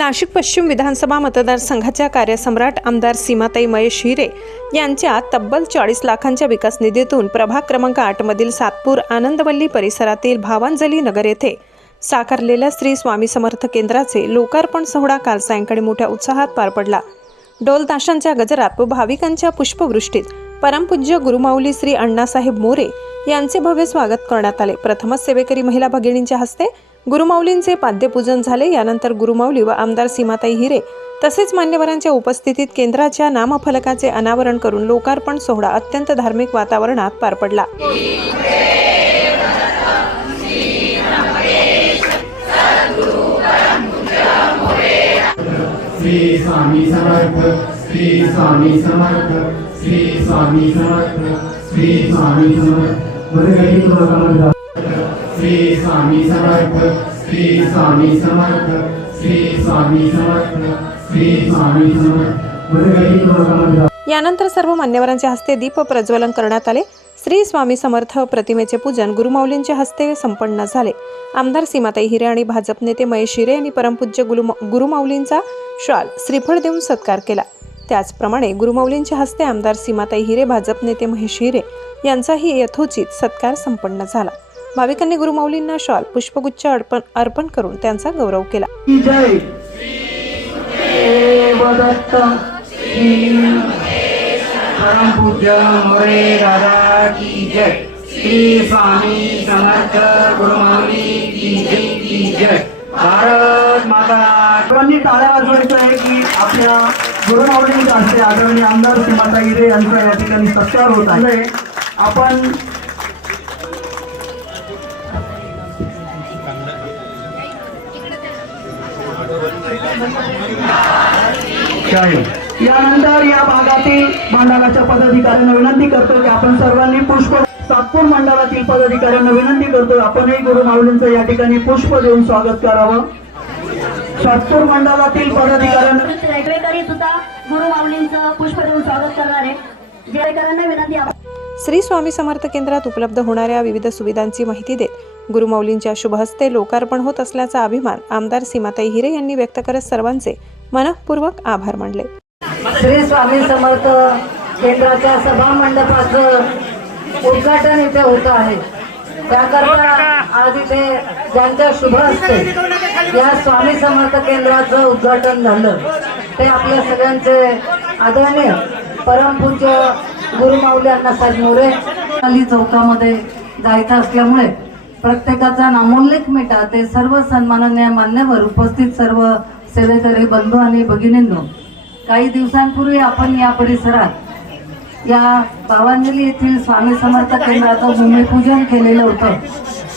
नाशिक पश्चिम विधानसभा मतदारसंघाच्या कार्यसम्राट आमदार सीमाताई महेश हिरे यांच्या तब्बल चाळीस लाखांच्या विकास निधीतून प्रभाग क्रमांक आठमधील सातपूर आनंदवल्ली परिसरातील भावांजली नगर येथे साकारलेल्या श्री स्वामी समर्थ केंद्राचे लोकार्पण सोहळा काल सायंकाळी मोठ्या उत्साहात पार पडला. डोलताशांच्या गजरात व भाविकांच्या पुष्पवृष्टीत परमपूज्य गुरुमाऊली श्री अण्णासाहेब मोरे यांचे भव्य स्वागत करण्यात आले. प्रथमच सेवेकरी महिला भगिनींच्या हस्ते गुरुमाऊलींचे पाद्यपूजन झाले. यानंतर गुरुमाऊली व आमदार सीमाताई हिरे तसेच मान्यवरांच्या उपस्थितीत केंद्राच्या नामफलकाचे अनावरण करून लोकार्पण सोहळा अत्यंत धार्मिक वातावरणात पार पडला. श्री स्वामी समर्थ श्री स्वामी समर्थ श्री स्वामी समर्थ श्री स्वामी समर्थ. श्री स्वामी समर्थ श्री स्वामी समर्थ श्री स्वामी समर्थ श्री स्वामी समर्थ. यानंतर सर्व मान्यवरांच्या हस्ते दीप प्रज्वलन करण्यात आले. श्री स्वामी समर्थ प्रतिमेचे पूजन गुरुमाऊलींच्या हस्ते संपन्न झाले. आमदार सीमाताई हिरे आणि भाजप नेते महेश हिरे यांनी परमपूज्य गुरु गुरुमाऊलींचा श्वाल श्रीफळ देऊन सत्कार केला. त्याचप्रमाणे गुरुमाऊलींच्या हस्ते आमदार सीमाताई हिरे भाजप नेते महेश हिरे यांचाही यथोचित सत्कार संपन्न झाला. भाविकांनी गुरुमाऊलींना शॉल पुष्पगुच्छ अर्पण अर्पण करून त्यांचा गौरव केला. जय. भारत माता की आपल्या आदरणीय आमदार सीमाता यांचा या ठिकाणी सत्कार होत आहे. आपण यानंतर या भागातील मंडळाच्या पदाधिकाऱ्यांना विनंती करतो की आपण सर्वांनी पुष्प सातपूर मंडळातील पदाधिकाऱ्यांना विनंती करतो आपणही गुरु माऊलींचं या ठिकाणी पुष्प देऊन स्वागत करावं. सातपूर मंडळातील पदाधिकाऱ्यांना रेल्वेकरी सुद्धा गुरु माऊलींचं पुष्प देऊन स्वागत करणार आहे. विनंती आहे श्री स्वामी समर्थ केंद्रात उपलब्ध होणाऱ्या विविध सुविधांची माहिती देत गुरुमौलींच्या शुभहस्ते लोकार्पण होत असल्याचा अभिमान आमदार सीमाताई हिरे यांनी व्यक्त करत सर्वांचे मनपूर्वक आभार मानले. श्री स्वामी समर्थ केंद्राच्या सभा मंडपाचं उद्घाटन इथे होत आहे. त्याकरता आज इथे ज्यांच्या शुभ असते या स्वामी समर्थ केंद्राचं उद्घाटन झालं. ते आपल्या सगळ्यांचे आदरणीय परमपूज्य गुरुमाऊली अण्णासाहेब मोरे अली चौकामध्ये जायचं असल्यामुळे प्रत्येकाचा नामोल्लेख मिटा ते सर्व सन्माननीय मान्यवर उपस्थित सर्व सेवेकरी बंधू आणि भगिनींनो काही दिवसांपूर्वी आपण या परिसरात या भावांजली येथील स्वामी समर्थ केंद्राचं भूमिपूजन केलेलं होतं.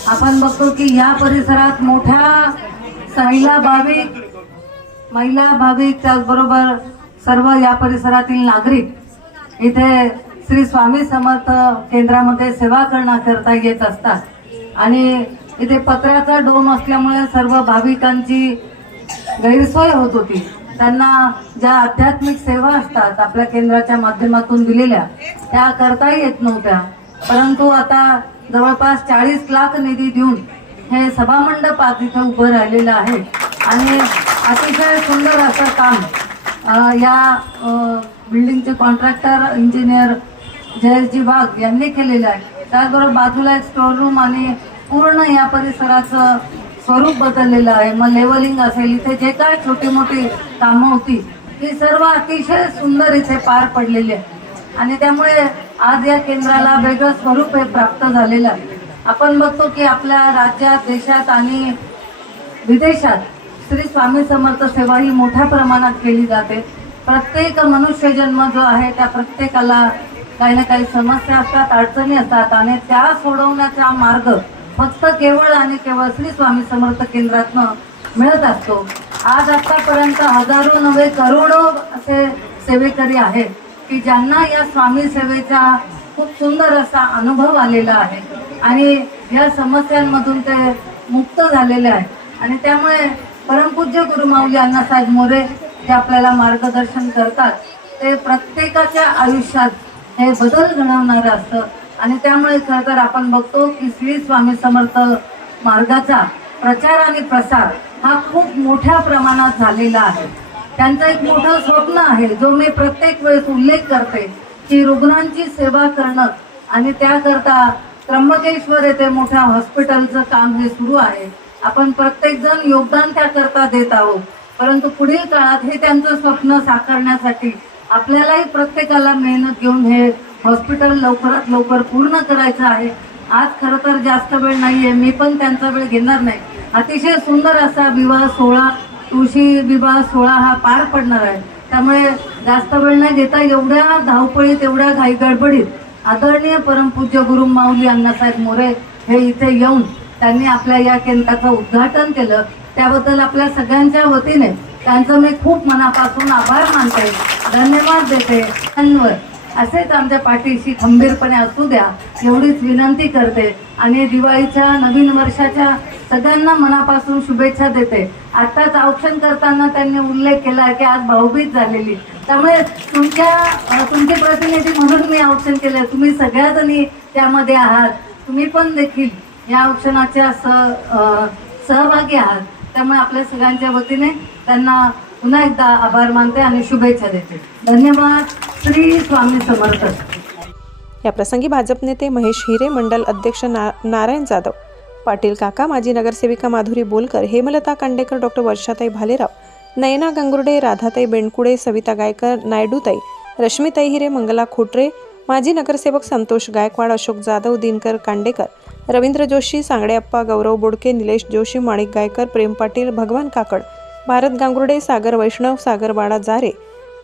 आपण बघतो की या परिसरात मोठ्या महिला भाविक महिला भाविक त्याचबरोबर सर्व या परिसरातील नागरिक इथे श्री स्वामी समर्थ केंद्रामध्ये सेवा करण्याकरता येत असतात. आणि इथे पत्र्याचा डोम असल्यामुळे सर्व भाविकांची गैरसोय होत होती. त्यांना ज्या आध्यात्मिक सेवा असतात आपल्या केंद्राच्या माध्यमातून दिलेल्या त्या करता येत नव्हत्या. परंतु आता जवळपास चाळीस लाख निधी देऊन हे सभामंडप आज इथे उभं राहिलेलं आहे. आणि अतिशय सुंदर असं काम या बिल्डिंगचे कॉन्ट्रॅक्टर इंजिनियर जयसजी वाघ यांनी केलेलं आहे. त्याचबरोबर बाजूला एक स्टोर रूम आणि पूर्ण या परिसराचं स्वरूप बदललेलं आहे. मग लेवलिंग असेल इथे जे काय छोटी मोठी कामं होती ती सर्व अतिशय सुंदर इथे पार पडलेली आहे आणि त्यामुळे आज या केंद्राला वेगळं स्वरूप हे प्राप्त झालेलं आहे. आपण बघतो की आपल्या राज्यात देशात आणि विदेशात श्री स्वामी समर्थ सेवा ही मोठ्या प्रमाणात केली जाते. प्रत्येक मनुष्य जन्म जो आहे त्या प्रत्येकाला काही ना काही समस्या असतात अडचणी असतात आणि त्या सोडवण्याचा मार्ग फक्त केवळ आणि केवळ श्री स्वामी समर्थ केंद्रातनं मिळत असतो. आज आतापर्यंत हजारो नव्हे करोडो असे सेवेकरी आहेत की ज्यांना या स्वामी सेवेचा खूप सुंदर असा अनुभव आलेला आहे. आणि या समस्यांमधून ते मुक्त झालेले आहेत. आणि त्यामुळे परमपूज्य गुरुमाऊली अण्णासाहेब मोरे जे आपल्याला मार्गदर्शन करतात ते प्रत्येकाच्या आयुष्यात हे बदल घडवणारं असतं. आणि त्यामुळे खरं तर आपण बघतो की श्री स्वामी समर्थ मार्गाचा प्रचार आणि प्रसार हा खूप मोठ्या प्रमाणात झालेला आहे. त्यांचं एक मोठं स्वप्न आहे जो मी प्रत्येक वेळेस उल्लेख करते की रुग्णांची सेवा करणं. आणि त्याकरता त्र्यंबकेश्वर येथे मोठ्या हॉस्पिटलचं काम हे सुरू आहे. आपण प्रत्येकजण योगदान त्याकरता देत आहोत. परंतु पुढील काळात हे त्यांचं स्वप्न साकारण्यासाठी आपल्यालाही प्रत्येकाला मेहनत घेऊन हे हॉस्पिटल लवकरात लवकर पूर्ण करायचं आहे. आज खरं तर जास्त वेळ नाही आहे मी पण त्यांचा वेळ घेणार नाही. अतिशय सुंदर असा विवाह सोहळा तुळशी विवाह सोहळा हा पार पडणार आहे. त्यामुळे जास्त वेळ न घेता एवढ्या धावपळीत एवढ्या घाई गडबडीत आदरणीय परमपूज्य गुरु माऊली अण्णासाहेब मोरे हे इथे येऊन त्यांनी आपल्या या केंद्राचं उद्घाटन केलं. त्याबद्दल आपल्या सगळ्यांच्या वतीने त्यांचं मी खूप मनापासून आभार मानते. धन्यवाद देते. असेच आमच्या पाठीशी खंबीरपणे असू द्या. एवढीच विनंती करते आणि दिवाळीच्या नवीन वर्षाच्या सगळ्यांना मनापासून शुभेच्छा देते. आत्ताच औक्षण करताना त्यांनी उल्लेख केला की आज भाऊबीज झालेली. त्यामुळे तुमच्या तुमचे प्रतिनिधी म्हणून मी औक्षण केलं. तुम्ही सगळ्याजणी त्यामध्ये आहात. तुम्ही पण देखील या औक्षणाच्या स सहभागी आहात. त्यामुळे आपल्या सगळ्यांच्या वतीने त्यांना पुन्हा एकदा आभार मानते आणि शुभेच्छा देते. धन्यवाद. श्री स्वामी समर्थ. या प्रसंगी भाजप नेते महेश हिरे मंडल अध्यक्ष ना नारायण जाधव पाटील काका माजी नगरसेविका माधुरी बोलकर हेमलता कांडेकर डॉक्टर वर्षाताई भालेराव नयना गंगुर्डे राधाताई बेंडकुडे सविता गायकर नायडूताई रश्मीताई हिरे मंगला खोटरे माजी नगरसेवक संतोष गायकवाड अशोक जाधव दिनकर कांडेकर रवींद्र जोशी सांगडेअप्पा गौरव बोडके निलेश जोशी माणिक गायकर प्रेम पाटील भगवान काकड भारत गांगुर्डे सागर वैष्णव सागर बाळा जारे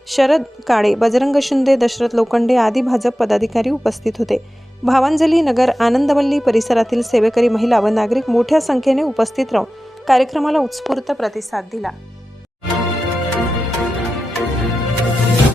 शरद काळे बजरंग शिंदे दशरथ लोखंडे आदी भाजप पदाधिकारी उपस्थित होते. भावांजली नगर आनंदवल्ली परिसरातील सेवेकरी महिला व नागरिक मोठ्या संख्येने उपस्थित राहून कार्यक्रमाला उत्स्फूर्त प्रतिसाद दिला.